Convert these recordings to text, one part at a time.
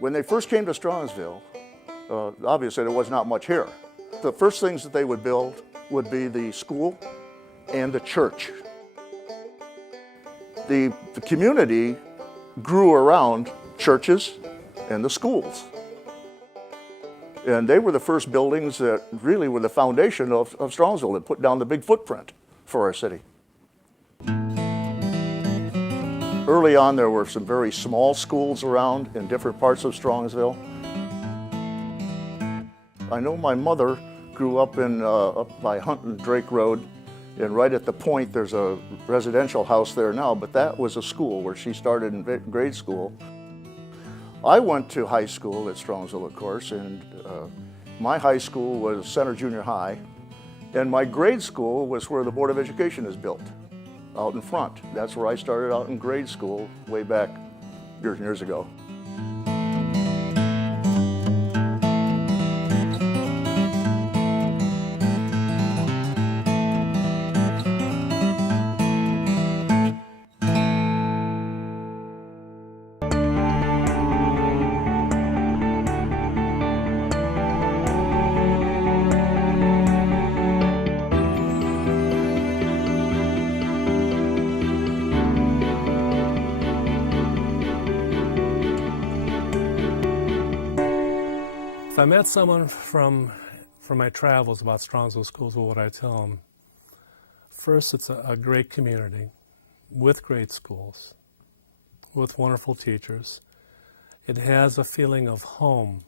When they first came to Strongsville, obviously there was not much here. The first things that they would build would be the school and the church. The community grew around churches and the schools. And they were the first buildings that really were the foundation of Strongsville and put down the big footprint for our city. Early on, there were some very small schools around in different parts of Strongsville. I know my mother grew up up by Hunt and Drake Road, and right at the point there's a residential house there now, but that was a school where she started in grade school. I went to high school at Strongsville, of course, and my high school was Center Junior High, and my grade school was where the Board of Education is built, out in front. That's where I started out in grade school way back years and years ago. If I met someone from my travels about Strongsville Schools, what would I tell them? First, it's a great community with great schools, with wonderful teachers. It has a feeling of home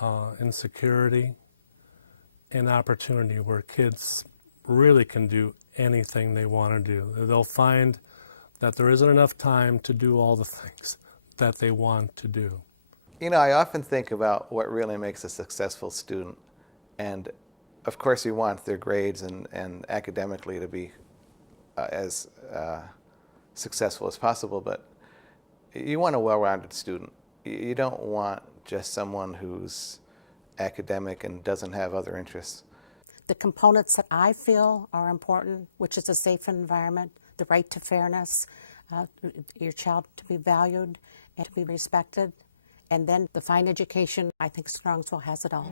and security and opportunity where kids really can do anything they want to do. They'll find that there isn't enough time to do all the things that they want to do. You know, I often think about what really makes a successful student, and of course you want their grades and academically to be as successful as possible, but you want a well-rounded student. You don't want just someone who's academic and doesn't have other interests. The components that I feel are important, which is a safe environment, the right to fairness, your child to be valued and to be respected, and then the fine education. I think Strongsville has it all.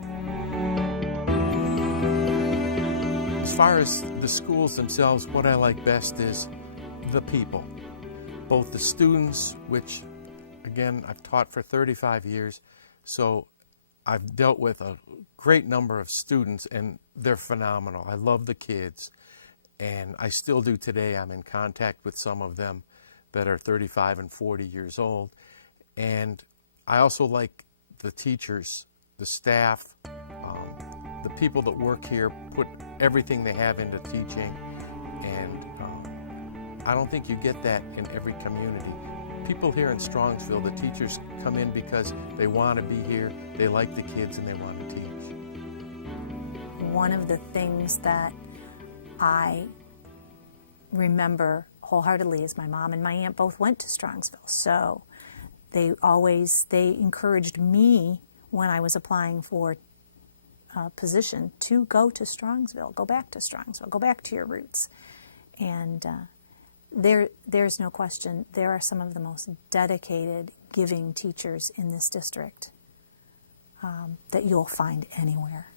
As far as the schools themselves, what I like best is the people. Both the students, which again I've taught for 35 years, so I've dealt with a great number of students and they're phenomenal. I love the kids and I still do today. I'm in contact with some of them that are 35 and 40 years old. And I also like the teachers, the staff, the people that work here put everything they have into teaching, and I don't think you get that in every community. People here in Strongsville, the teachers come in because they want to be here, they like the kids, and they want to teach. One of the things that I remember wholeheartedly is my mom and my aunt both went to Strongsville, so they encouraged me when I was applying for a position to go to Strongsville, go back to Strongsville, go back to your roots. And there's no question, there are some of the most dedicated, giving teachers in this district that you'll find anywhere.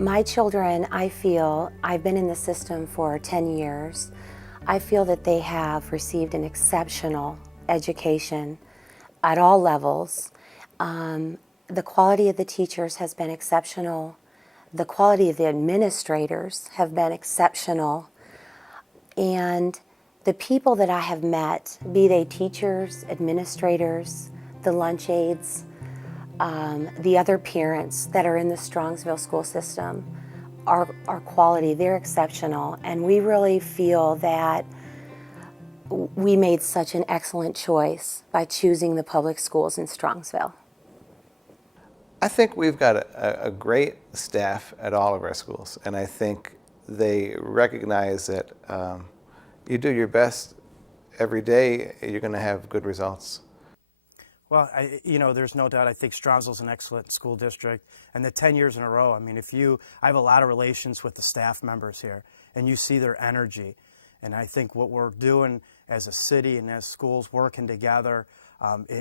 My children, I feel, I've been in the system for 10 years. I feel that they have received an exceptional education at all levels. The quality of the teachers has been exceptional. The quality of the administrators have been exceptional. And the people that I have met, be they teachers, administrators, the lunch aides, the other parents that are in the Strongsville school system, are quality, they're exceptional, and we really feel that we made such an excellent choice by choosing the public schools in Strongsville. I think we've got a great staff at all of our schools, and I think they recognize that you do your best every day, you're going to have good results. Well, there's no doubt. I think Strongsville's an excellent school district, and the 10 years in a row. I mean, I have a lot of relations with the staff members here, and you see their energy, And I think what we're doing as a city and as schools working together,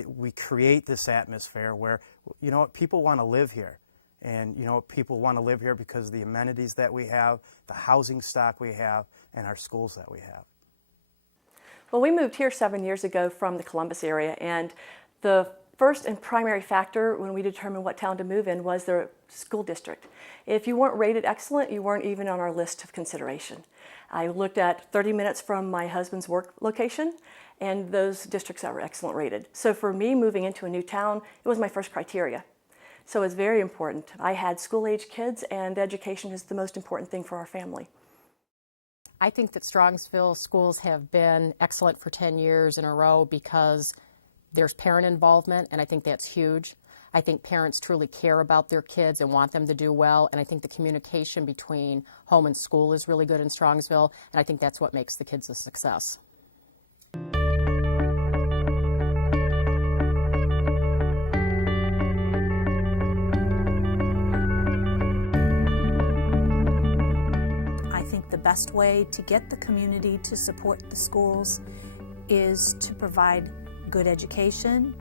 we create this atmosphere where, you know what, people want to live here. And, you know, people want to live here because of the amenities that we have, the housing stock we have, and our schools that we have. Well, we moved here 7 years ago from the Columbus area, and the first and primary factor when we determined what town to move in was the school district. If you weren't rated excellent, you weren't even on our list of consideration. I looked at 30 minutes from my husband's work location, and those districts that were excellent rated. So for me, moving into a new town, it was my first criteria. So it's very important. I had school-age kids, and education is the most important thing for our family. I think that Strongsville schools have been excellent for 10 years in a row because there's parent involvement, and I think that's huge. I think parents truly care about their kids and want them to do well, and I think the communication between home and school is really good in Strongsville, and I think that's what makes the kids a success. The best way to get the community to support the schools is to provide good education,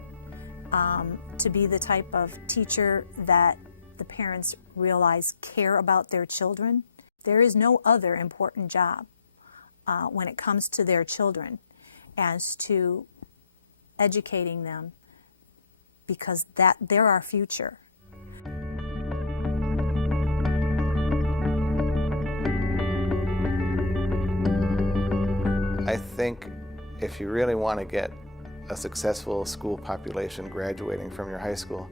to be the type of teacher that the parents realize care about their children. There is no other important job when it comes to their children as to educating them, because they're our future. I think if you really want to get a successful school population graduating from your high school,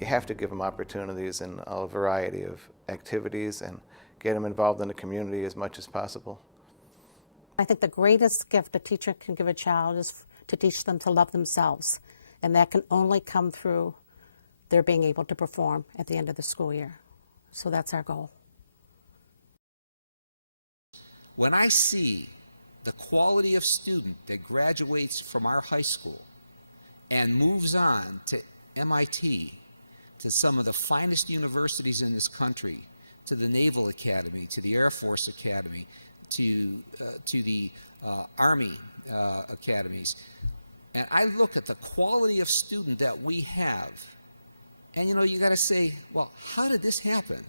you have to give them opportunities in a variety of activities and get them involved in the community as much as possible. I think the greatest gift a teacher can give a child is to teach them to love themselves, and that can only come through their being able to perform at the end of the school year. So that's our goal. When I see the quality of student that graduates from our high school and moves on to MIT, to some of the finest universities in this country, to the Naval Academy, to the Air Force Academy, to the Army academies, and I look at the quality of student that we have, and you got to say, well, how did this happen?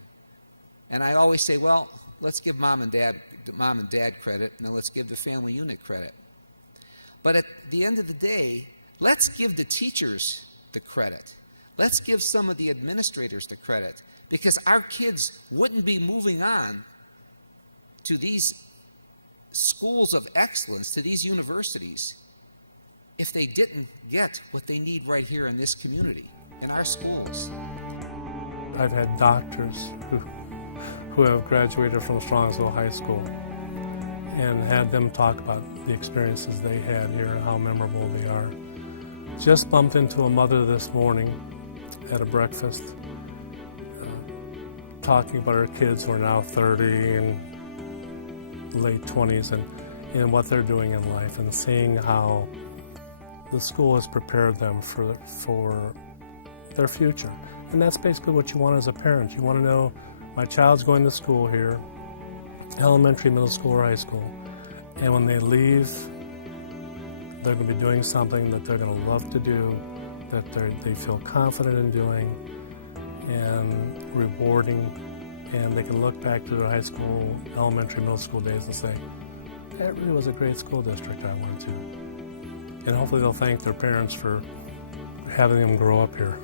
And I always say, well, let's give mom and dad credit, and then let's give the family unit credit. But at the end of the day, let's give the teachers the credit. Let's give some of the administrators the credit, because our kids wouldn't be moving on to these schools of excellence, to these universities, if they didn't get what they need right here in this community, in our schools. I've had doctors who have graduated from Strongsville High School and had them talk about the experiences they had here and how memorable they are. Just bumped into a mother this morning at a breakfast talking about her kids who are now 30 and late 20s and what they're doing in life, and seeing how the school has prepared them for their future. And that's basically what you want as a parent. You want to know, my child's going to school here, elementary, middle school, or high school, and when they leave, they're going to be doing something that they're going to love to do, that they feel confident in doing, and rewarding, and they can look back to their high school, elementary, middle school days and say, that really was a great school district I went to. And hopefully they'll thank their parents for having them grow up here.